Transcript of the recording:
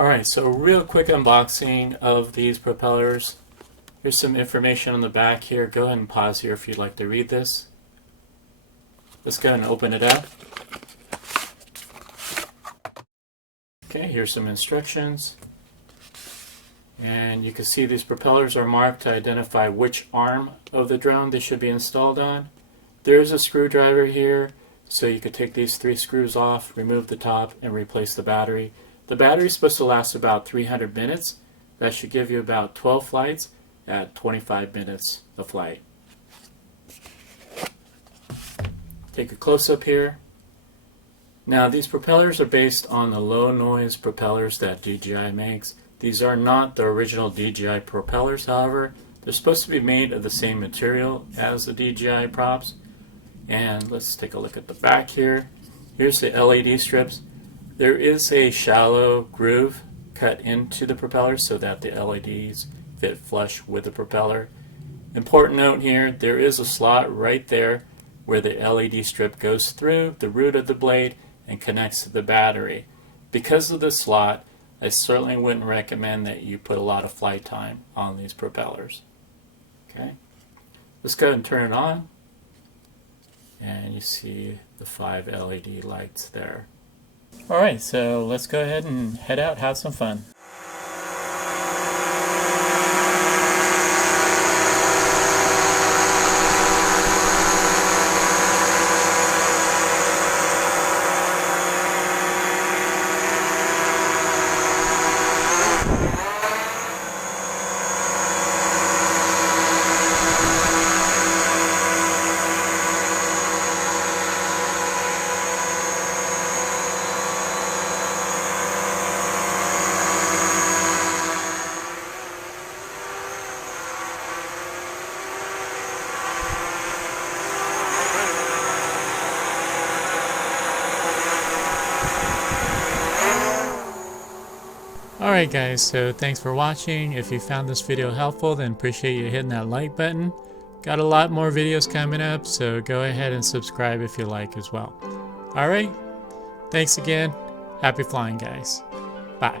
Alright, so real quick unboxing of these propellers. Here's some information on the back here. Go ahead and pause here if you'd like to read this. Let's go ahead and open it up. Okay, here's some instructions. And you can see these propellers are marked to identify which arm of the drone they should be installed on. There is a screwdriver here, so you could take these 3 screws off, remove the top, and replace the battery. The battery is supposed to last about 300 minutes. That should give you about 12 flights at 25 minutes of flight. Take a close-up here. Now these propellers are based on the low noise propellers that DJI makes. These are not the original DJI propellers, however. They're supposed to be made of the same material as the DJI props. And let's take a look at the back here. Here's the LED strips. There is a shallow groove cut into the propeller so that the LEDs fit flush with the propeller. Important note here, there is a slot right there where the LED strip goes through the root of the blade and connects to the battery. Because of this slot, I certainly wouldn't recommend that you put a lot of flight time on these propellers. Okay, let's go ahead and turn it on. And you see the 5 LED lights there. Alright, so let's go ahead and head out, have some fun. Alright guys, so thanks for watching. If you found this video helpful, then appreciate you hitting that like button. Got a lot more videos coming up, so go ahead and subscribe if you like as well. Alright, thanks again. Happy flying guys. Bye.